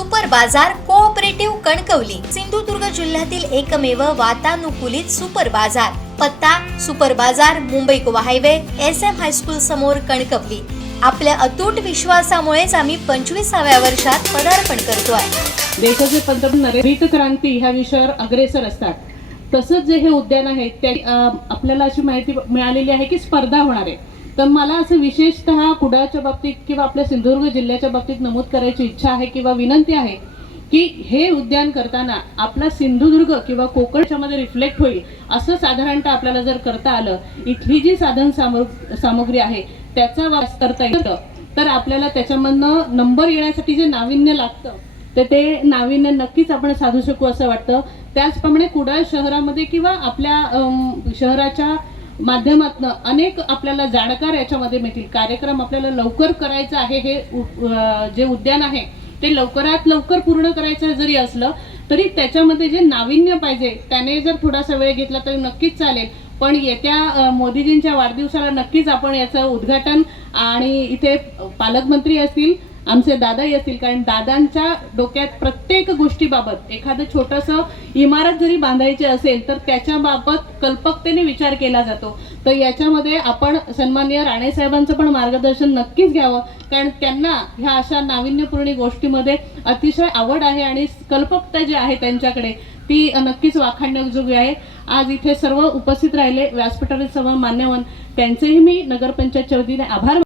Super बाजार cooperative Kankavli Sindhudurg जिल्ह्यातील एकमेव वातानुकूलित सुपर बाजार। पत्ता सुपर बाजार Mumbai Goa highway SM high school समोर कणकवली। आपल्या अतूट विश्वासामुळेच आम्ही 25व्या वर्षात पदार्पण करतोय। देशाचे पंतप्रधान हरित क्रांती ह्या विषयावर अग्रेसर असतात। तसंच जे हे उद्यान आहे ते आपल्याला अशी माहिती मिळालेली आहे की स्पर्धा होणार आहे। तर मला असं विशेषतः कुडाळच्या बाबतीत किंवा आपल्या सिंधुदुर्ग जिल्ह्याच्या बाबतीत नमूद करायची इच्छा आहे किंवा विनंती आहे की हे उद्यान करताना आपला सिंधुदुर्ग किंवा कोकणच्या मध्ये रिफ्लेक्ट होईल असं साधारणतः आपल्याला जर करता आलं, इथली जी साधन सामग्री आहे त्याचा वापर करता येतं, तर आपल्याला त्याच्यामधनं नंबर येण्यासाठी जे नाविन्य लागतं तर ते नाविन्य नक्कीच आपण साधू शकू असं वाटतं। त्याचप्रमाणे कुडाळ शहरामध्ये किंवा आपल्या शहराच्या माध्यमातून अनेक आपल्याला जाणकार याच्यामध्ये मिळतील। कार्यक्रम आपल्याला लवकर करायचा आहे, हे जे उद्यान आहे ते लवकरात लवकर पूर्ण करायचं जरी असलं तरी त्याच्यामध्ये जे नाविन्य पाहिजे त्याने जर थोडासा वेळ घेतला तरी नक्कीच चालेल। पण येत्या मोदीजींच्या वाढदिवसाला नक्कीच आपण याचं उद्घाटन आणि इथे पालकमंत्री असतील, आमचे दादाही असतील, कारण दादांच्या डोक्यात प्रत्येक गोष्टीबाबत एखादं छोटंसं इमारत जरी बांधायची असेल तर त्याच्याबाबत कल्पकतेने विचार केला जातो। तर याच्यामध्ये आपण सन्माननीय राणे साहेबांचं पण मार्गदर्शन नक्कीच घ्यावं, कारण त्यांना ह्या अशा नाविन्यपूर्ण गोष्टीमध्ये अतिशय आवड आहे आणि कल्पकता जी आहे त्यांच्याकडे ती नक्कीच वाखाणण्याजोगी आहे। आज इथे सर्व उपस्थित राहिले व्यासपीठावरील सर्व मान्यवर, त्यांचेही मी नगरपंचायतच्या वतीने आभार